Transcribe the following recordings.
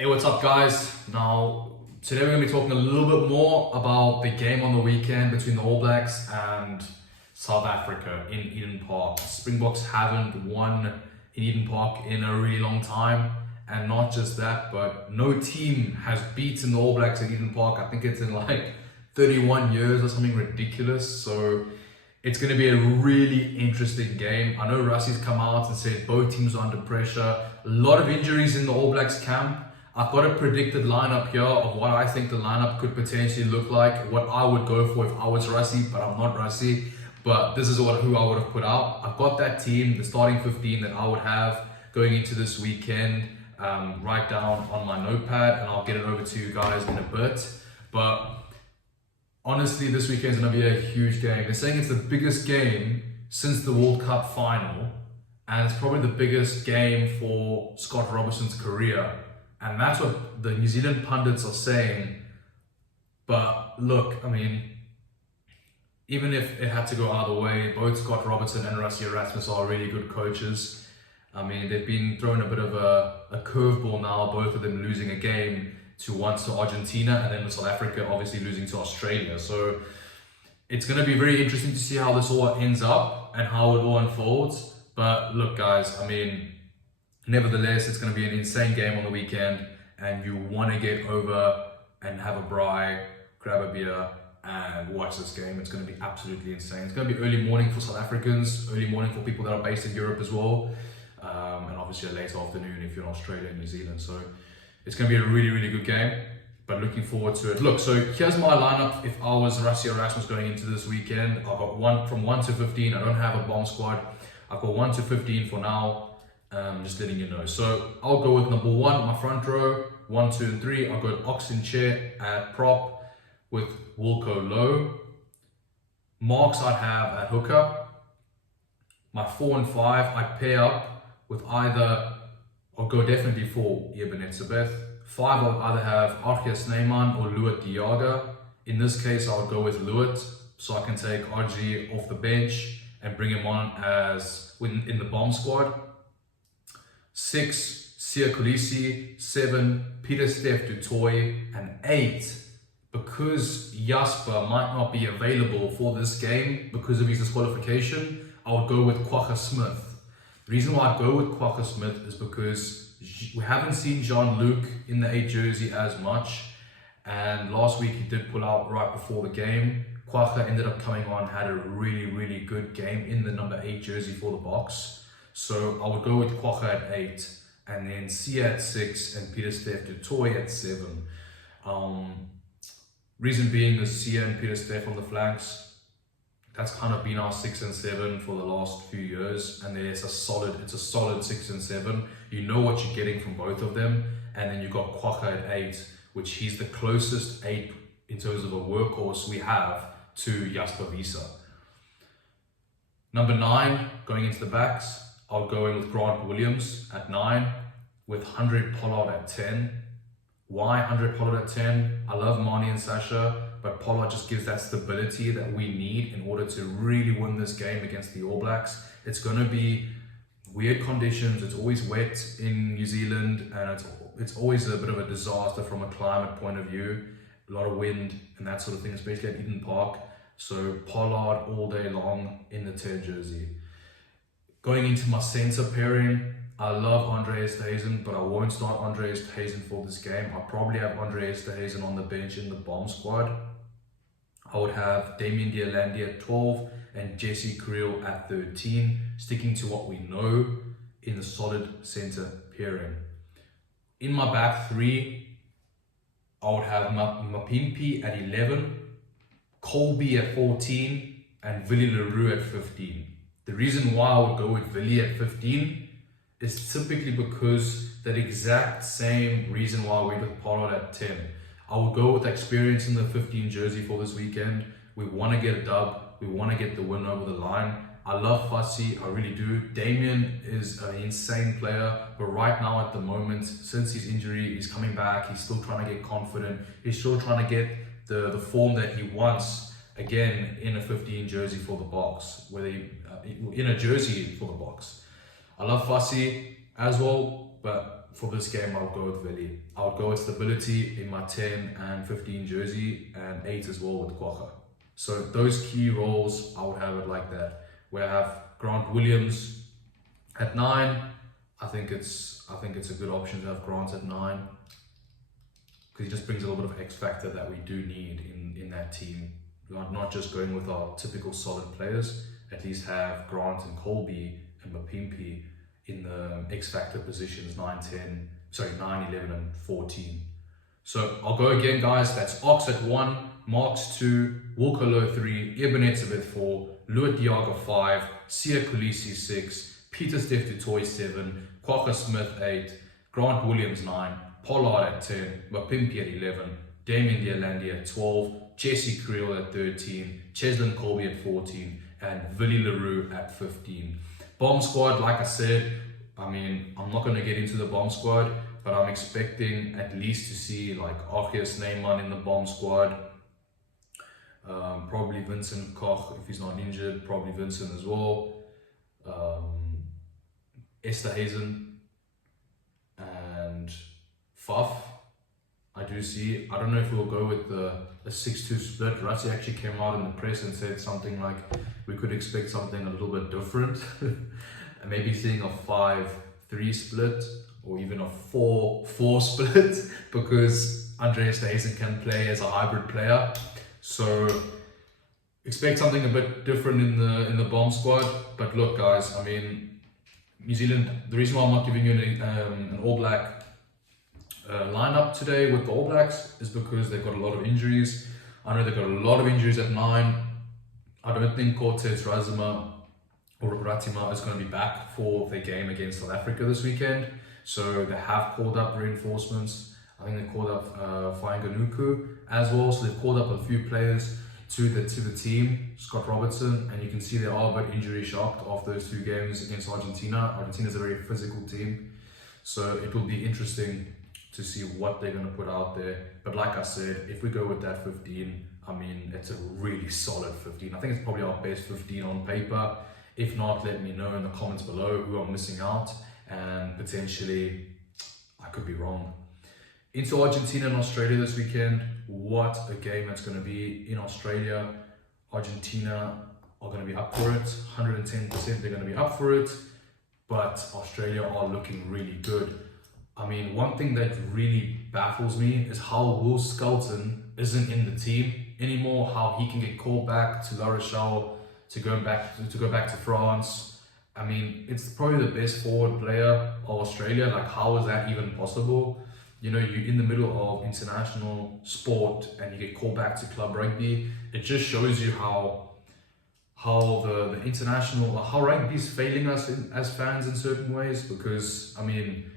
Hey, what's up, guys? Now, today we're going to be talking a little bit more about the game on the weekend between the All Blacks and South Africa in Eden Park. Springboks haven't won in Eden Park in a really long time, and not just that, but no team has beaten the All Blacks in Eden Park. I think it's in like 31 years or something ridiculous. So it's going to be a really interesting game. I know Rusty's come out and said both teams are under pressure. A lot of injuries in the All Blacks camp. I've got a predicted lineup here of what I think the lineup could potentially look like, what I would go for if I was Rusty, but I'm not Rusty. But this is who I would have put out. I've got that team, the starting 15 that I would have going into this weekend, right down on my notepad, and I'll get it over to you guys in a bit. But honestly, this weekend is going to be a huge game. They're saying it's the biggest game since the World Cup final, and it's probably the biggest game for Scott Robertson's career. And that's what the New Zealand pundits are saying. But look, I mean, even if it had to go either way, both Scott Robertson and Rassie Erasmus are really good coaches. I mean, they've been thrown a bit of a curveball now, both of them losing a game once to Argentina, and then with South Africa obviously losing to Australia. So it's going to be very interesting to see how this all ends up and how it all unfolds. But look, guys, I mean, nevertheless, it's going to be an insane game on the weekend, and you want to get over and have a braai, grab a beer, and watch this game. It's going to be absolutely insane. It's going to be early morning for South Africans, early morning for people that are based in Europe as well, and obviously a late afternoon if you're in Australia and New Zealand. So it's going to be a really, really good game, but looking forward to it. Look, so here's my lineup if I was Rassie Erasmus going into this weekend. I've got from 1 to 15. I don't have a bomb squad. I've got 1 to 15 for now. Just letting you know. So I'll go with number 1, my front row, 1, 2, and 3. I'll go with Oxen Chair at prop with Wilco low. Marks I'd have at hooker. My 4 and 5 I pair up with either, I'll go definitely for Eben Etzebeth. 5 I'll either have Archie Snyman or Luat Diaga. In this case I'll go with Luat, so I can take RG off the bench and bring him on as in the bomb squad. 6, Sia Kolisi. 7, Peter Steph du Toit. And 8, because Jasper might not be available for this game because of his disqualification, I would go with Kwagga Smith. The reason why I go with Kwagga Smith is because we haven't seen Jean-Luc in the 8 jersey as much, and last week he did pull out right before the game. Kwagga ended up coming on, had a really, really good game in the number 8 jersey for the Boks. So I would go with Kwagga at 8, and then Sia at 6, and Peter Steph du Toit at 7. Reason being is Sia and Peter Steph on the flanks. That's kind of been our 6 and 7 for the last few years, and it's a solid 6 and 7. You know what you're getting from both of them, and then you've got Kwagga at 8, which he's the closest 8 in terms of a workhorse we have to Jasper Wiese. Number 9, going into the backs, I'll go in with Grant Williams at 9, with 100 Pollard at 10. Why 100 Pollard at 10? I love Marnie and Sasha, but Pollard just gives that stability that we need in order to really win this game against the All Blacks. It's going to be weird conditions. It's always wet in New Zealand, and it's always a bit of a disaster from a climate point of view. A lot of wind and that sort of thing, especially at Eden Park. So Pollard all day long in the 10 jersey. Going into my centre pairing, I love Andre Esterhuizen, but I won't start Andre Esterhuizen for this game. I'll probably have Andre Esterhuizen on the bench in the bomb squad. I would have Damien Dialandi at 12 and Jesse Creel at 13, sticking to what we know in the solid centre pairing. In my back 3, I would have Mapimpi at 11, Colby at 14, and Willie Leroux at 15. The reason why I would go with Willie at 15 is typically because that exact same reason why I went with Pollard at 10. I would go with experience in the 15 jersey for this weekend. We want to get a dub. We want to get the win over the line. I love Fassi, I really do. Damien is an insane player, but right now at the moment, since his injury, he's coming back. He's still trying to get confident. He's still trying to get the form that he wants again in a 15 jersey for the Boks, whether in a jersey for the Boks. I love Fassi as well, but for this game, I'll go with Vili. I'll go with stability in my 10 and 15 jersey, and 8 as well with Quagga. So those key roles, I would have it like that. Where I have Grant Williams at 9. I think it's a good option to have Grant at 9, because he just brings a little bit of X factor that we do need in that team. Not just going with our typical solid players. At least have Grant and Colby and Mapimpi in the X factor positions 9, 11 and 14. So I'll go again, guys. That's Ox at 1, Marks 2, Wilkolo 3, Ebenezabeth 4, Luat Diaga 5, Sia Kulisi 6, Peter Steph du Toit 7, Quagga Smith 8, Grant Williams 9, Pollard at 10, Mapimpi at 11, Damien Dialandi at 12, Jesse Creel at 13, Cheslin Colby at 14, and Vili LaRue at 15. Bomb squad, like I said, I mean, I'm not going to get into the bomb squad, but I'm expecting at least to see like Arceus Neyman in the bomb squad. Probably Vincent Koch if he's not injured, probably Vincent as well. Esterhazen and Faf. I do see. I don't know if we'll go with a 6-2 split. Rassi actually came out in the press and said something like we could expect something a little bit different. And maybe seeing a 5-3 split or even a 4-4 split, because Andreas Esterhazen can play as a hybrid player. So expect something a bit different in the bomb squad. But look, guys, I mean, New Zealand, the reason why I'm not giving you an All Black lineup today with the All Blacks is because they've got a lot of injuries. I know they've got a lot of injuries at 9. I don't think Cortez Razima or Ratima is going to be back for their game against South Africa this weekend. So they have called up reinforcements. I think they called up Fainganuku as well. So they've called up a few players to the team, Scott Robertson, and you can see they are a bit injury shocked after those 2 games against Argentina. Argentina's a very physical team. So it will be interesting to see what they're going to put out there. But like I said, if we go with that 15, I mean, it's a really solid 15. I think it's probably our best 15 on paper. If not, let me know in the comments below who I'm missing out, and potentially I could be wrong. Into Argentina and Australia this weekend. What a game that's going to be in Australia. Argentina are going to be up for it. 110% they're going to be up for it. But Australia are looking really good. I mean, one thing that really baffles me is how Will Skelton isn't in the team anymore, how he can get called back to La Rochelle to go back to France. I mean, it's probably the best forward player of Australia. Like, how is that even possible? You know, you're in the middle of international sport and you get called back to club rugby. It just shows you how the international, how rugby is failing us as fans in certain ways. Because, I mean,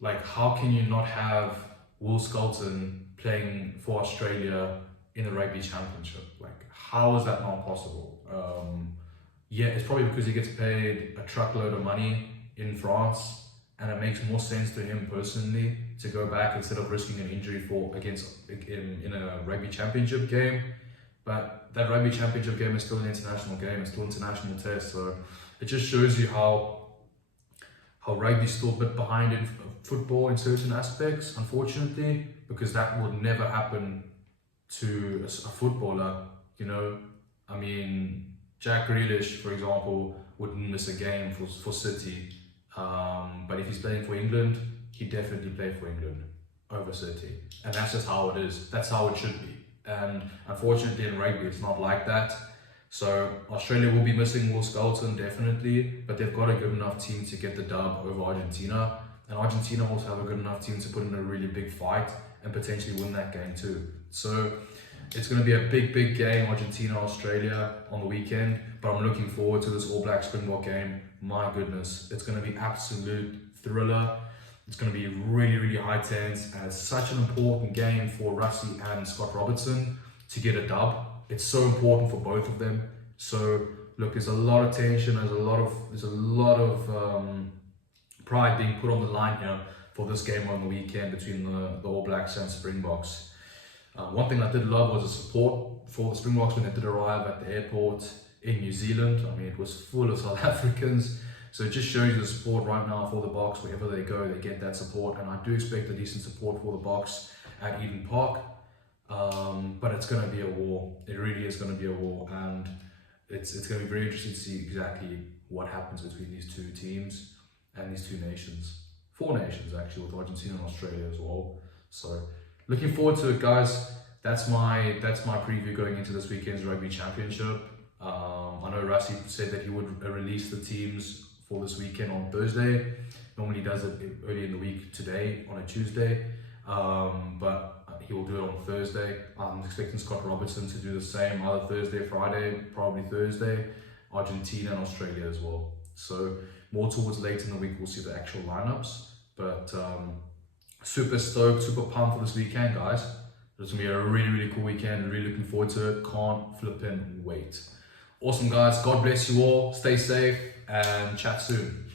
like, how can you not have Will Skelton playing for Australia in the Rugby Championship? Like, how is that not possible? Yeah, it's probably because he gets paid a truckload of money in France, and it makes more sense to him personally to go back instead of risking an injury in a Rugby Championship game. But that Rugby Championship game is still an international game, it's still an international test, so it just shows you how rugby's still a bit behind in football in certain aspects, unfortunately, because that would never happen to a footballer, you know. I mean, Jack Grealish, for example, wouldn't miss a game for City, but if he's playing for England, he'd definitely play for England over City, and that's just how it is. That's how it should be, and unfortunately in rugby it's not like that. So Australia will be missing Will Skelton, definitely, but they've got a good enough team to get the dub over Argentina, and Argentina also have a good enough team to put in a really big fight and potentially win that game too. So it's going to be a big game, Argentina-Australia on the weekend, but I'm looking forward to this All Black Springbok game. My goodness, it's going to be absolute thriller. It's going to be really high tense, and it's such an important game for Rassi and Scott Robertson to get a dub. It's so important for both of them. So look, there's a lot of tension, there's a lot of pride being put on the line here for this game on the weekend between the All Blacks and Springboks. One thing I did love was the support for the Springboks when they did arrive at the airport in New Zealand. I mean, it was full of South Africans. So it just shows you the support right now for the Boks. Wherever they go, they get that support, and I do expect a decent support for the Boks at Eden Park. But it's going to be a war. It really is going to be a war, and it's going to be very interesting to see exactly what happens between these two teams and these two nations. 4 nations actually, with Argentina and Australia as well. So looking forward to it, guys. That's my preview going into this weekend's Rugby Championship. I know Rassi said that he would release the teams for this weekend on Thursday. Normally he does it early in the week today on a Tuesday, but he will do it on Thursday. I'm expecting Scott Robertson to do the same, either Thursday, Friday, probably Thursday, Argentina and Australia as well. So more towards late in the week, we'll see the actual lineups. But super stoked, super pumped for this weekend, guys. It's going to be a really, really cool weekend. Really looking forward to it. Can't flippin' wait. Awesome, guys. God bless you all. Stay safe and chat soon.